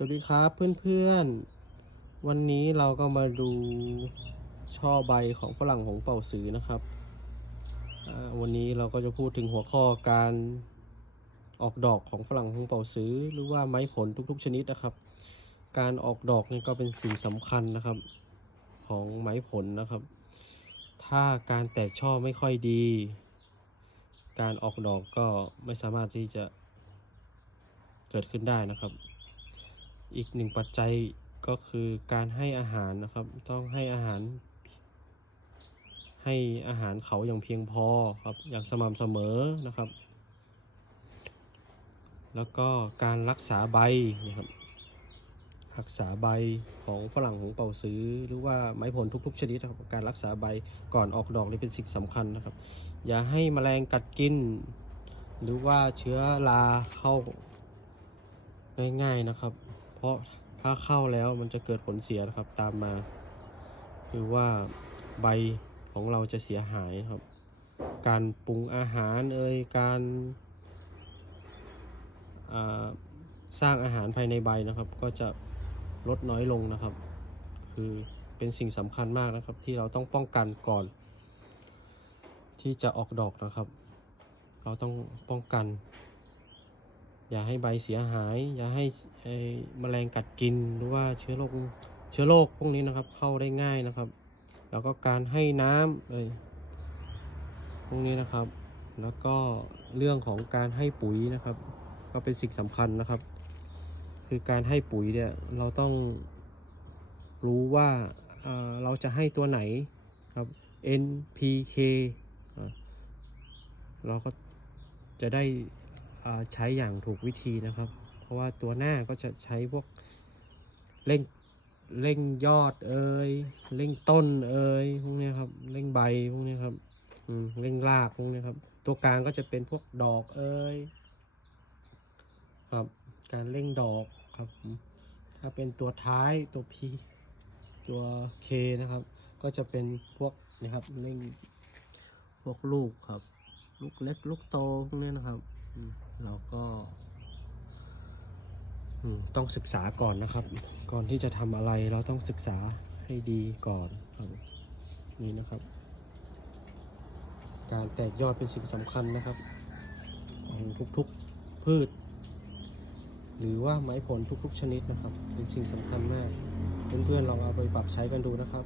สวัสดีครับเพื่อนๆ วันนี้เราก็มาดูช่อใบของฝรั่งของเป่าสือนะครับวันนี้เราก็จะพูดถึงหัวข้อการออกดอกของฝรั่งของเป่าสือ หรือว่าไม้ผลทุกๆชนิดนะครับ การออกดอกนี่ก็เป็นสิ่งสำคัญนะครับ ของไม้ผลนะครับ ถ้าการแตกช่อไม่ค่อยดี การออกดอกก็ไม่สามารถที่จะเกิดขึ้นได้นะครับ อีกหนึ่งปัจจัยก็คือการให้อาหารนะครับ ต้องให้อาหาร ให้อาหารเขาอย่างเพียงพอครับ อย่างสม่ำเสมอนะครับ แล้วก็การรักษาใบนะครับ รักษาใบของฝรั่งของเป่าซื้อ หรือว่าไม้ผลทุกๆ ชนิดครับการรักษาใบก่อนออกดอกนี่เป็นสิ่งสำคัญนะครับ อย่าให้แมลงกัดกิน หรือว่าเชื้อราเข้าง่ายๆนะครับ เพราะถ้าเข้าแล้วมันจะเกิดผลเสียนะครับตามมา คือว่าใบของเราจะเสียหายครับ การปรุงอาหารเอ่ยการาสร้างอาหารภายในใบนะครับ ก็จะลดน้อยลงนะครับ คือเป็นสิ่งสำคัญมากนะครับ ที่เราต้องป้องกันก่อน ที่จะออกดอกนะครับ เราต้องป้องกัน อย่าให้ใบเสียหาย อย่าให้ไอ้แมลงกัดกินหรือว่าเชื้อโรคเชื้อโรคพวกนี้นะครับ เข้าได้ง่ายนะครับ แล้วก็การให้น้ำเอ้ยพวกนี้นะครับ แล้วก็เรื่องของการให้ปุ๋ยนะครับ ก็เป็นสิ่งสำคัญนะครับ คือการให้ปุ๋ยเนี่ยเราต้องรู้ว่าเราจะให้ตัวไหนครับ NPK เราก็จะได้ ใช้อย่างถูกวิธีนะครับ เพราะว่าตัวหน้าก็จะใช้พวกเร่งเร่งยอดเอ่ยเร่งต้นเอ่ยพวกเนี้ยครับเร่งใบพวกเนี้ยครับเร่งรากพวกเนี้ยครับ ตัวกลางก็จะเป็นพวกดอกเอ่ยครับ การเร่งดอกครับ ถ้าเป็นตัวท้ายตัว P ตัว K นะครับ ก็จะเป็นพวกนะครับเร่งพวกลูกครับ ลูกเล็กลูกโตพวกเนี้ยนะครับอืม เราก็ต้องศึกษาก่อนนะครับ ก่อนที่จะทำอะไรเราต้องศึกษาให้ดีก่อนนี่นะครับ การแตกยอดเป็นสิ่งสำคัญนะครับของทุกๆพืช หรือว่าไม้ผลทุกๆชนิดนะครับ เป็นสิ่งสำคัญมาก เพื่อนๆลองเอาไปปรับใช้กันดูนะครับ